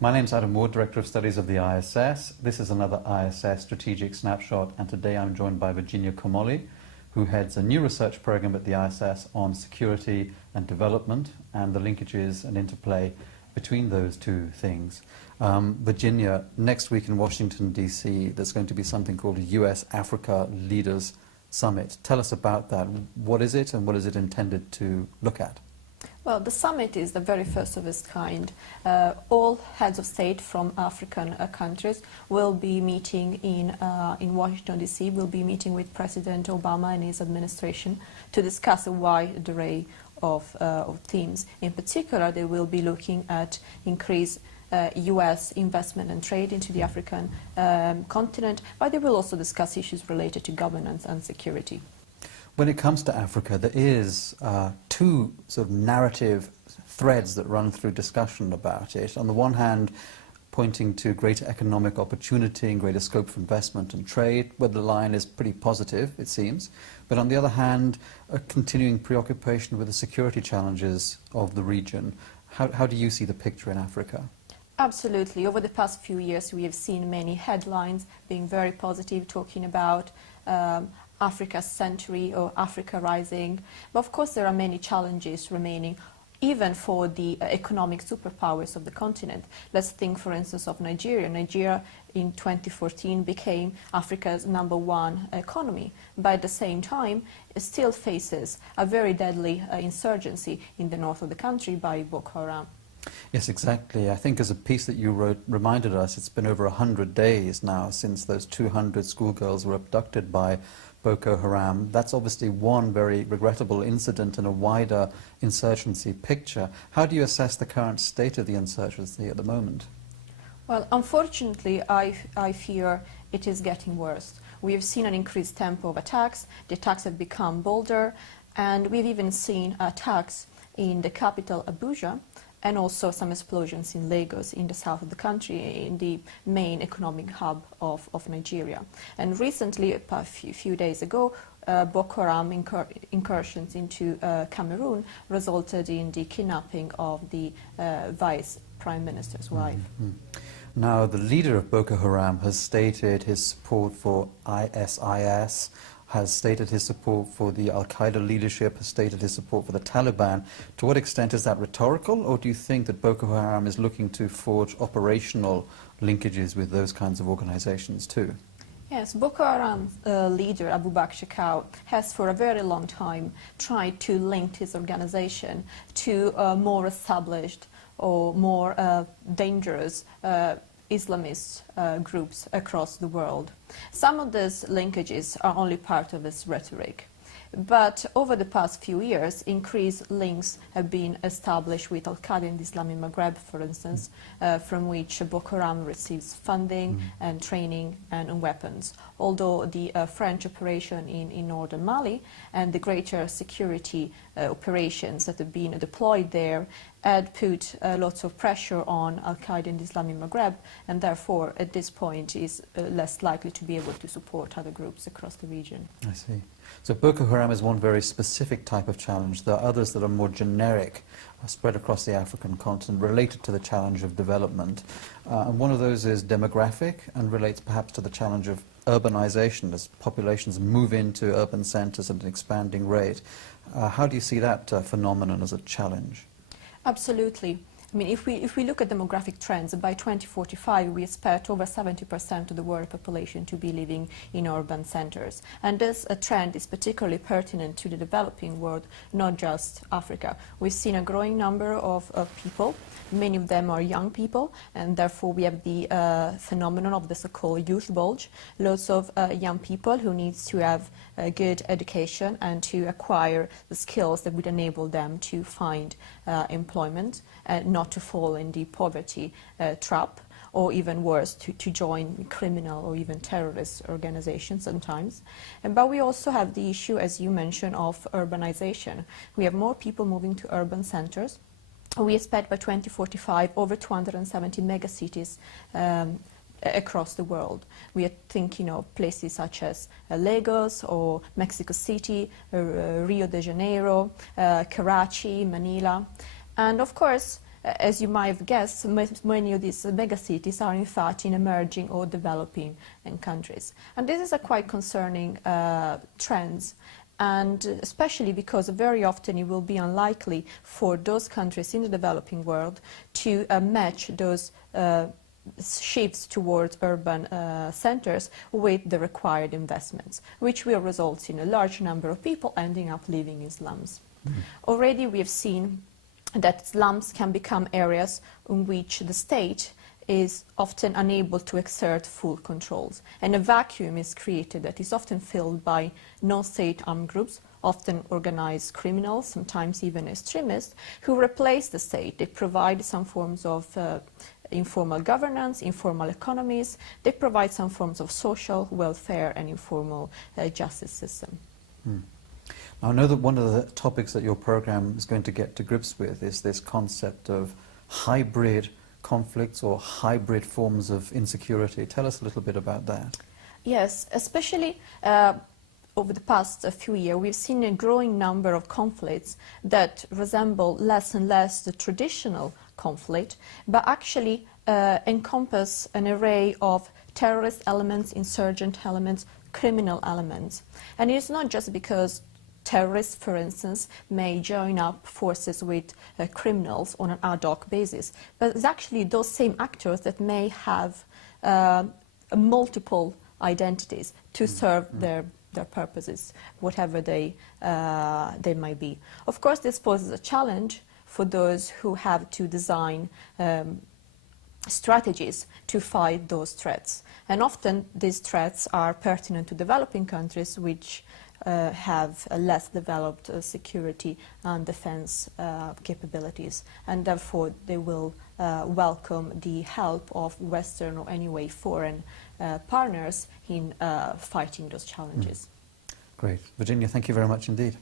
My name's Adam Ward, Director of Studies of the ISS. This is another ISS Strategic Snapshot, and today I'm joined by Virginia Comolli, who heads a new research program at the ISS on security and development and the linkages and interplay between those two things. Virginia, next week in Washington, D.C., there's going to be something called a US-Africa Leaders Summit. Tell us about that. What is it and what is it intended to look at? Well, the summit is the very first of its kind. All heads of state from African countries will be meeting in Washington, D.C., will be meeting with President Obama and his administration to discuss a wide array of themes. In particular, they will be looking at increased US investment and trade into the African continent, but they will also discuss issues related to governance and security. When it comes to Africa, there is two sort of narrative threads that run through discussion about it. On the one hand, pointing to greater economic opportunity and greater scope for investment and trade, where the line is pretty positive, it seems. But on the other hand, a continuing preoccupation with the security challenges of the region. How do you see the picture in Africa? Absolutely. Over the past few years, we have seen many headlines being very positive, talking about Africa's century or Africa rising. But of course, there are many challenges remaining, even for the economic superpowers of the continent. Let's think, for instance, of Nigeria. Nigeria in 2014 became Africa's #1 economy, but at the same time, it still faces a very deadly insurgency in the north of the country by Boko Haram. Yes, exactly. I think as a piece that you wrote reminded us, it's been over 100 days now since those 200 schoolgirls were abducted by Boko Haram. That's obviously one very regrettable incident in a wider insurgency picture. How do you assess the current state of the insurgency at the moment? Well, unfortunately, I fear it is getting worse. We have seen an increased tempo of attacks. The attacks have become bolder, and we've even seen attacks in the capital, Abuja, and also some explosions in Lagos, in the south of the country, in the main economic hub of Nigeria. And recently, a few days ago, Boko Haram incursions into Cameroon resulted in the kidnapping of the vice prime minister's wife. Mm-hmm. Now, the leader of Boko Haram has stated his support for ISIS, has stated his support for the Al-Qaeda leadership, has stated his support for the Taliban. To what extent is that rhetorical, or do you think that Boko Haram is looking to forge operational linkages with those kinds of organizations too? Yes, Boko Haram's leader, Abu Bakr Shekau, has for a very long time tried to link his organization to more established or more dangerous Islamist groups across the world. Some of these linkages are only part of his rhetoric. But over the past few years, increased links have been established with Al-Qaeda in the Islamic Maghreb, for instance, from which Boko Haram receives funding and training and weapons. Although the French operation in northern Mali and the greater security operations that have been deployed there had put lots of pressure on Al-Qaeda in the Islamic Maghreb, and therefore at this point is less likely to be able to support other groups across the region. I see. So Boko Haram is one very specific type of challenge. There are others that are more generic, spread across the African continent, related to the challenge of development. And one of those is demographic and relates perhaps to the challenge of urbanization as populations move into urban centers at an expanding rate. How do you see that phenomenon as a challenge? Absolutely. I mean, if we look at demographic trends, by 2045 we expect over 70% of the world population to be living in urban centers. And this trend is particularly pertinent to the developing world, not just Africa. We've seen a growing number of people. Many of them are young people, and therefore we have the phenomenon of the so-called youth bulge. Lots of young people who need to have a good education and to acquire the skills that would enable them to find employment, not to fall in the poverty trap, or even worse, to join criminal or even terrorist organizations sometimes. But we also have the issue, as you mentioned, of urbanization. We have more people moving to urban centers. We expect by 2045 over 270 megacities across the world. We are thinking of places such as Lagos or Mexico City, Rio de Janeiro, Karachi, Manila. And of course, as you might have guessed, many of these megacities are in fact in emerging or developing countries. And this is a quite concerning trend, and especially because very often it will be unlikely for those countries in the developing world to match those shifts towards urban centers with the required investments, which will result in a large number of people ending up living in slums. Already we have seen that slums can become areas in which the state is often unable to exert full controls, and a vacuum is created that is often filled by non-state armed groups, often organized criminals, sometimes even extremists, who replace the state. They provide some forms of informal governance, informal economies. They provide some forms of social welfare and informal justice system. Now, I know that one of the topics that your program is going to get to grips with is this concept of hybrid conflicts or hybrid forms of insecurity. Tell us a little bit about that. Yes, especially over the past few years, we've seen a growing number of conflicts that resemble less and less the traditional conflict, but actually encompass an array of terrorist elements, insurgent elements, criminal elements. And it's not just because terrorists, for instance, may join up forces with criminals on an ad hoc basis, but it's actually those same actors that may have multiple identities to serve their purposes, whatever they might be. Of course, this poses a challenge for those who have to design strategies to fight those threats. And often these threats are pertinent to developing countries which have less developed security and defense capabilities, and therefore they will welcome the help of Western or anyway foreign partners in fighting those challenges. Great. Virginia, thank you very much indeed.